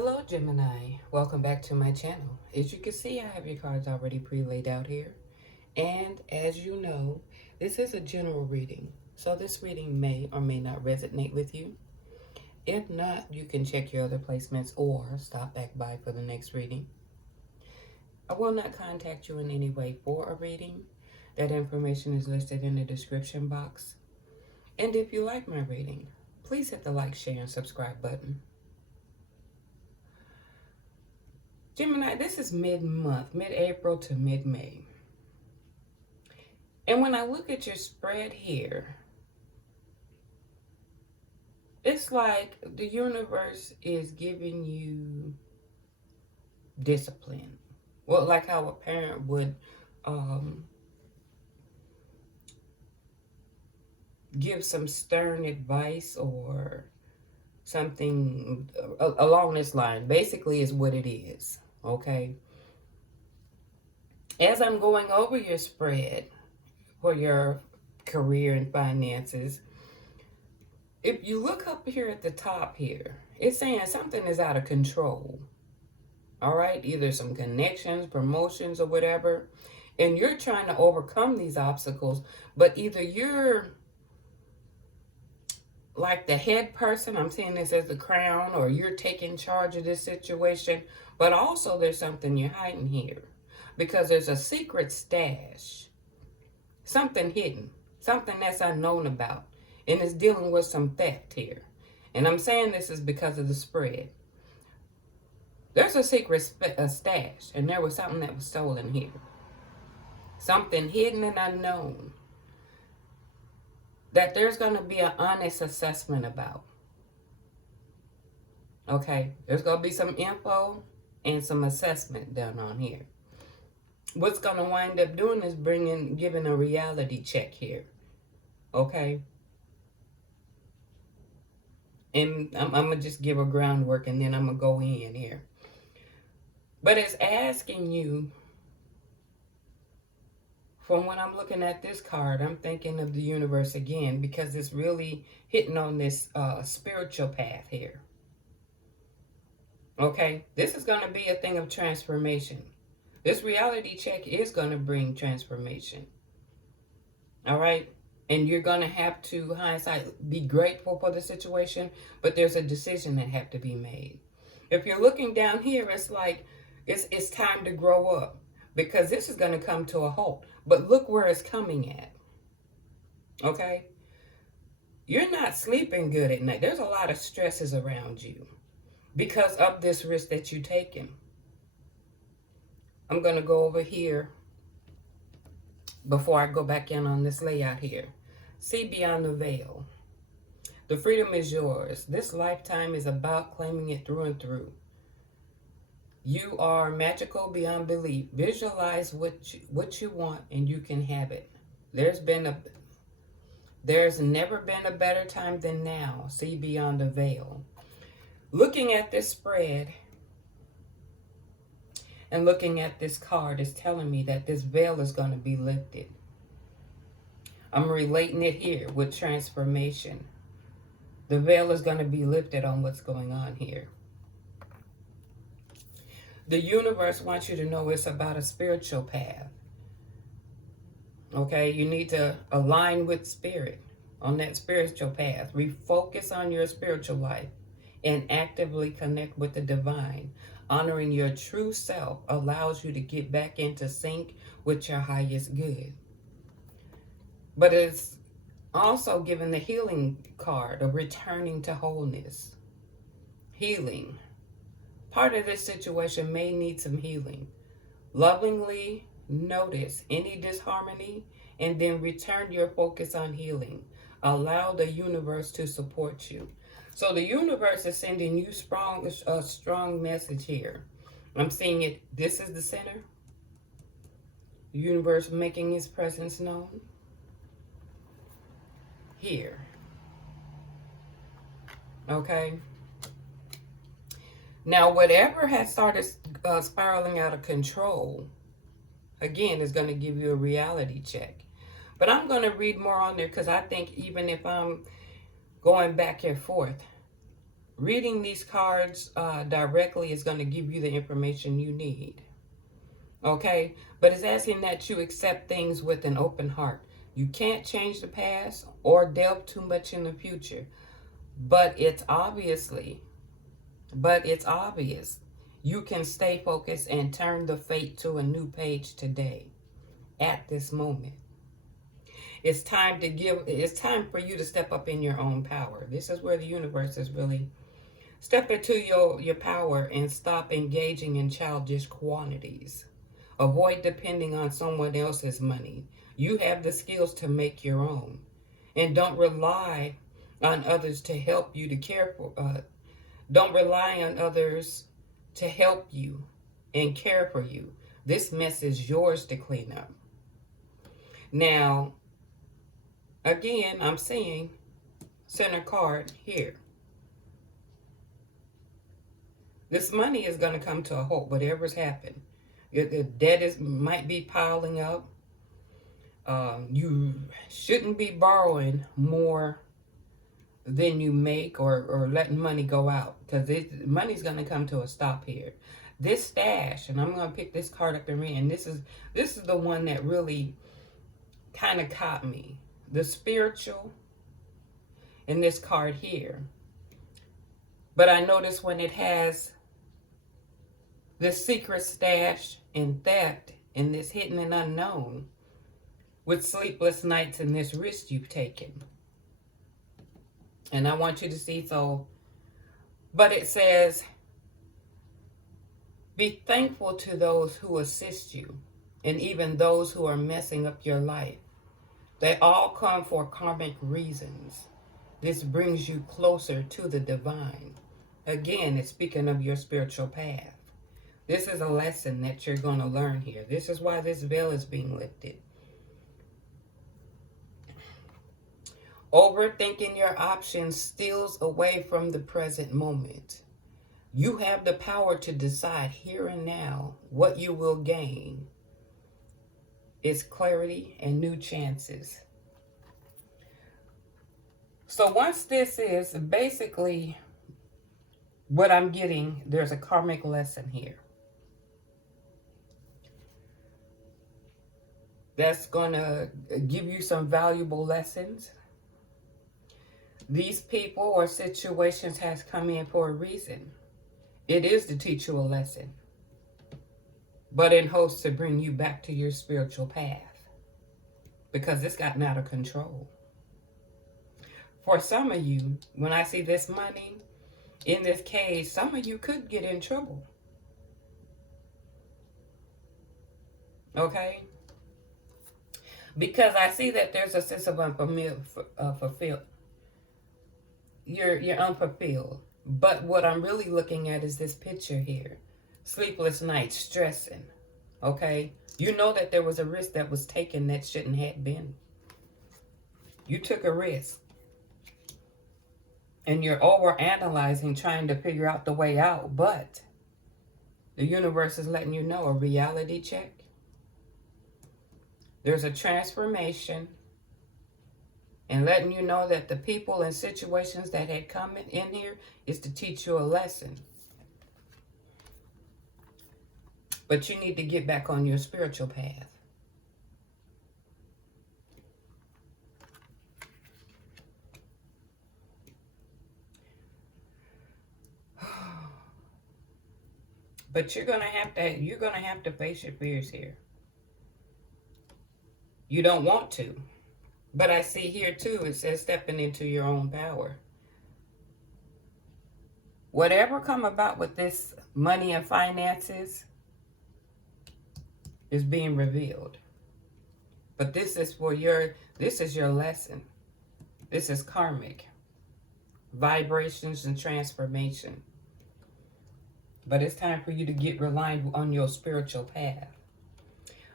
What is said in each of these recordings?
Hello Gemini, welcome back to my channel. As you can see, I have your cards already pre-laid out here. And as you know, this is a general reading. So this reading may or may not resonate with you. If not, you can check your other placements or stop back by for the next reading. I will not contact you in any way for a reading. That information is listed in the description box. And if you like my reading, please hit the like, share, and subscribe button. Gemini, this is mid-month, mid-April to mid-May. And when I look at your spread here, it's like the universe is giving you discipline. Well, like how a parent would give some stern advice or something along this line. Basically is what it is, okay? As I'm going over your spread for your career and finances, if you look up here at the top here, it's saying something is out of control. All right, either some connections, promotions, or whatever, and you're trying to overcome these obstacles, but either you're like the head person, I'm seeing this as the crown, or you're taking charge of this situation, but also there's something you're hiding here because there's a secret stash, something hidden, something that's unknown about, and it's dealing with some theft here. And I'm saying this is because of the spread. There's a secret stash, and there was something that was stolen here. Something hidden and unknown that there's going to be an honest assessment about. Okay, there's going to be some info and some assessment done on here. What's going to wind up doing is giving a reality check here. Okay? And I'm going to just give a groundwork and then I'm going to go in here. But it's asking you, from when I'm looking at this card, I'm thinking of the universe again because it's really hitting on this spiritual path here. Okay, this is going to be a thing of transformation. This reality check is going to bring transformation. All right, and you're going to have to, hindsight, be grateful for the situation, but there's a decision that have to be made. If you're looking down here, it's like it's time to grow up because this is going to come to a halt. But look where it's coming at. Okay? You're not sleeping good at night. There's a lot of stresses around you because of this risk that you're taking. I'm going to go over here before I go back in on this layout here. See beyond the veil. The freedom is yours. This lifetime is about claiming it through and through. You are magical beyond belief. Visualize what you want and you can have it. There's never been a better time than now. See beyond the veil. Looking at this spread and looking at this card is telling me that this veil is going to be lifted. I'm relating it here with transformation. The veil is going to be lifted on what's going on here. The universe wants you to know it's about a spiritual path. Okay, you need to align with spirit on that spiritual path. Refocus on your spiritual life and actively connect with the divine. Honoring your true self allows you to get back into sync with your highest good. But it's also given the healing card of returning to wholeness. Healing. Part of this situation may need some healing. Lovingly notice any disharmony and then return your focus on healing. Allow the universe to support you. So the universe is sending you a strong message here. I'm seeing it. This is the center. The universe making its presence known. Here. Okay. Now, whatever has started spiraling out of control, again, is going to give you a reality check. But I'm going to read more on there because I think even if I'm going back and forth, reading these cards directly is going to give you the information you need. Okay? But it's asking that you accept things with an open heart. You can't change the past or delve too much in the future. But it's obvious you can stay focused and turn the fate to a new page today, at this moment. It's time for you to step up in your own power. This is where the universe is really step into your power and stop engaging in childish quantities. Avoid depending on someone else's money. You have the skills to make your own. And don't rely on others to help you to care for. Don't rely on others to help you and care for you. This mess is yours to clean up. Now, again, I'm seeing center card here. This money is going to come to a halt, whatever's happened. The debt might be piling up. You shouldn't be borrowing more than you make or letting money go out, because money's going to come to a stop here. This stash, and I'm going to pick this card up and read, and this is the one that really kind of caught me. The spiritual in this card here. But I notice when it has the secret stash and theft and this hidden and unknown with sleepless nights and this risk you've taken. And I want you to see, but it says, be thankful to those who assist you and even those who are messing up your life. They all come for karmic reasons. This brings you closer to the divine. Again, it's speaking of your spiritual path. This is a lesson that you're going to learn here. This is why this veil is being lifted. Overthinking your options steals away from the present moment. You have the power to decide here and now what you will gain. It's clarity and new chances. So once this is basically what I'm getting, there's a karmic lesson here. That's going to give you some valuable lessons. These people or situations has come in for a reason. It is to teach you a lesson, but in hopes to bring you back to your spiritual path, because it's gotten out of control. For some of you, when I see this money in this case, some of you could get in trouble. Okay? Because I see that there's a sense of unfulfilled. You're unfulfilled. But what I'm really looking at is this picture here. Sleepless nights, stressing. Okay? You know that there was a risk that was taken that shouldn't have been. You took a risk. And you're over-analyzing, trying to figure out the way out. But the universe is letting you know, a reality check. There's a transformation. And letting you know that the people and situations that had come in here is to teach you a lesson. But you need to get back on your spiritual path. But you're gonna have to face your fears here. You don't want to. But I see here too, it says stepping into your own power. Whatever come about with this money and finances is being revealed. But this is your lesson. This is karmic. Vibrations and transformation. But it's time for you to get reliant on your spiritual path.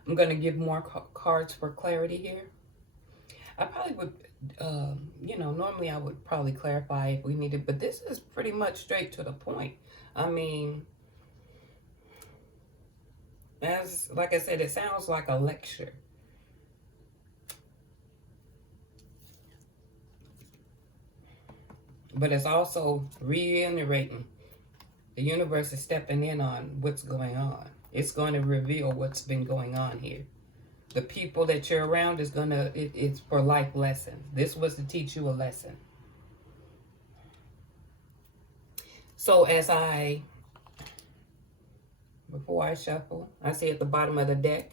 I'm going to give more cards for clarity here. I probably would, normally I would probably clarify if we needed, but this is pretty much straight to the point. I mean, like I said, it sounds like a lecture. But it's also reiterating. The universe is stepping in on what's going on. It's going to reveal what's been going on here. The people that you're around is going to, it's for life lessons. This was to teach you a lesson. So before I shuffle, I see at the bottom of the deck,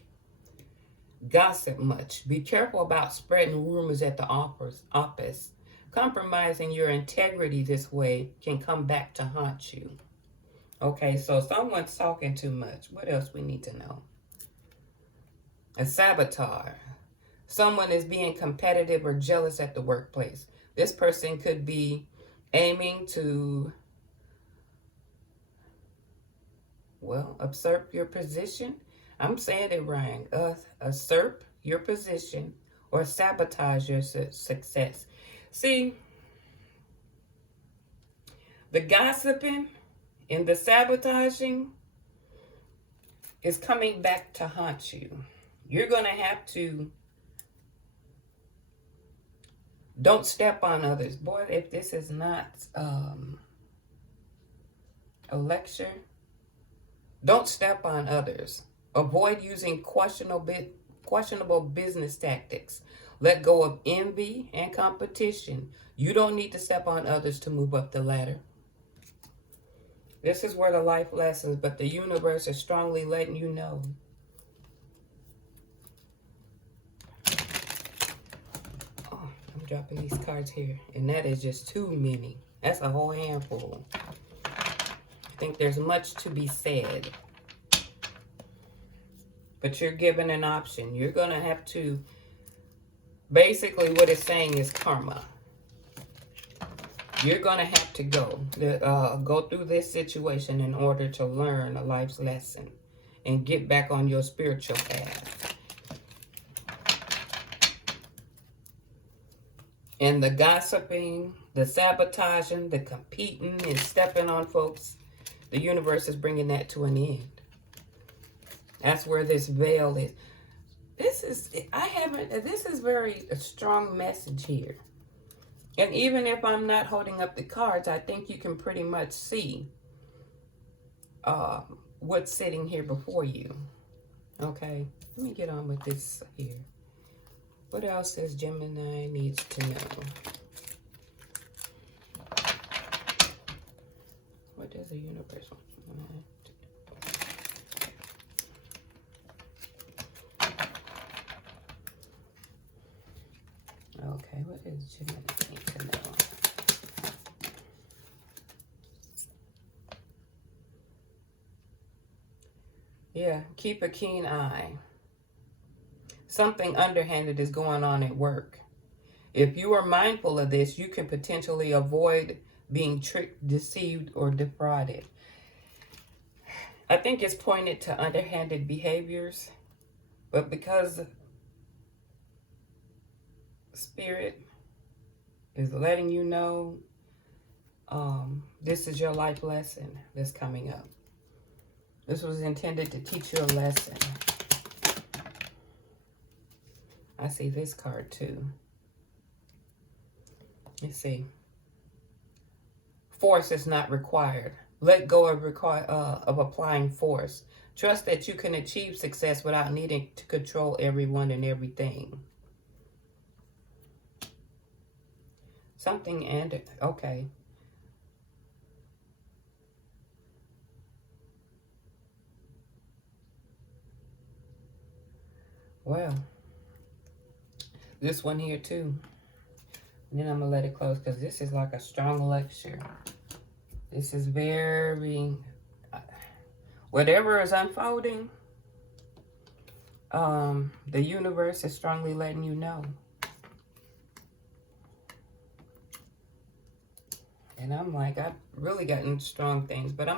gossip much. Be careful about spreading rumors at the office. Compromising your integrity this way can come back to haunt you. Okay, so someone's talking too much. What else we need to know? A saboteur. Someone is being competitive or jealous at the workplace. This person could be aiming to, well, usurp your position. I'm saying it wrong. Usurp your position or sabotage your success. See, the gossiping and the sabotaging is coming back to haunt you. You're going to have to, don't step on others. Boy, if this is not a lecture, don't step on others. Avoid using questionable business tactics. Let go of envy and competition. You don't need to step on others to move up the ladder. This is where the life lessons, but the universe is strongly letting you know. Oh, I'm dropping these cards here, and that is just too many. That's a whole handful. I think there's much to be said. But you're given an option. You're going to have to, basically what it's saying is karma. You're going to have to go through this situation in order to learn a life's lesson and get back on your spiritual path. And the gossiping, the sabotaging, the competing and stepping on folks, the universe is bringing that to an end. That's where this veil is. This is very a strong message here. And even if I'm not holding up the cards, I think you can pretty much see what's sitting here before you. Okay, let me get on with this here. What else does Gemini needs to know? What does the universe want? Okay, what does Gemini need to know? Yeah, keep a keen eye. Something underhanded is going on at work. If you are mindful of this, you can potentially avoid being tricked, deceived, or defrauded. I think it's pointed to underhanded behaviors, but because Spirit is letting you know this is your life lesson that's coming up. This was intended to teach you a lesson. I see this card too. Let's see. Force is not required. Let go of applying force. Trust that you can achieve success without needing to control everyone and everything. Something and okay. Well, this one here too. And then I'm going to let it close because this is like a strong lecture. This is very, whatever is unfolding, the universe is strongly letting you know. And I'm like, I've really gotten strong things, but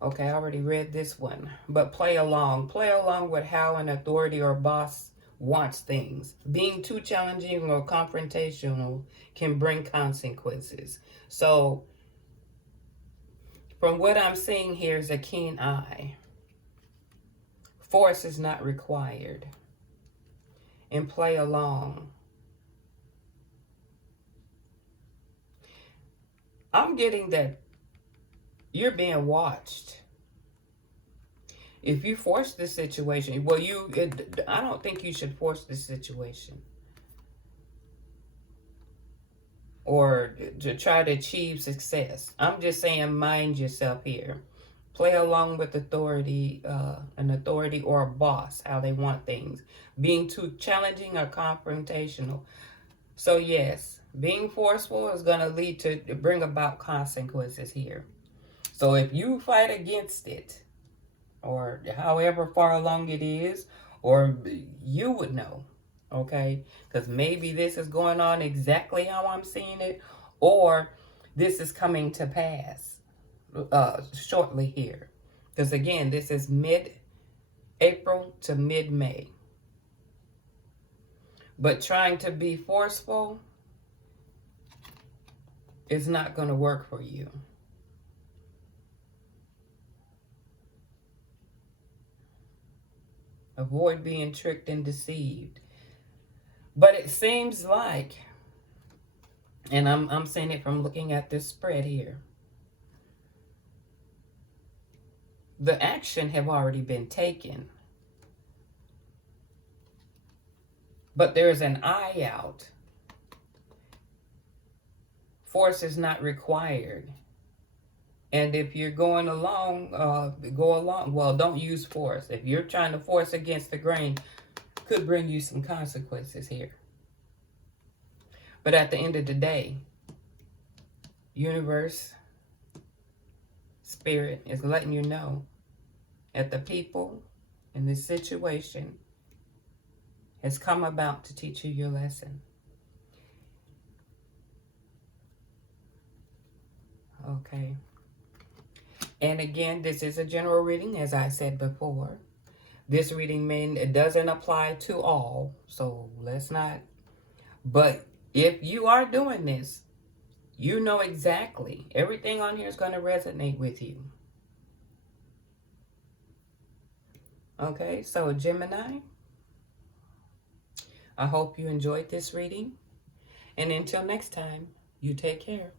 okay, I already read this one. But play along. Play along with how an authority or boss wants things. Being too challenging or confrontational can bring consequences. So, from what I'm seeing here is a keen eye. Force is not required. And play along. I'm getting that you're being watched. If you force this situation, well, I don't think you should force this situation or to try to achieve success. I'm just saying, mind yourself here. Play along with authority, an authority or a boss, how they want things. Being too challenging or confrontational. So yes, being forceful is going to lead to bring about consequences here. So if you fight against it, or however far along it is, or you would know, okay? Because maybe this is going on exactly how I'm seeing it, or this is coming to pass shortly here. Because again, this is mid-April to mid-May. But trying to be forceful is not going to work for you. Avoid being tricked and deceived. But it seems like, and I'm saying it from looking at this spread here, the action have already been taken. But there's an eye out. Force is not required. And if you're going along, go along. Well, don't use force. If you're trying to force against the grain, could bring you some consequences here. But at the end of the day, universe, spirit is letting you know that the people in this situation has come about to teach you your lesson. Okay. And again, this is a general reading, as I said before. This reading it doesn't apply to all, so let's not. But if you are doing this, you know exactly. Everything on here is going to resonate with you. Okay, so Gemini, I hope you enjoyed this reading. And until next time, you take care.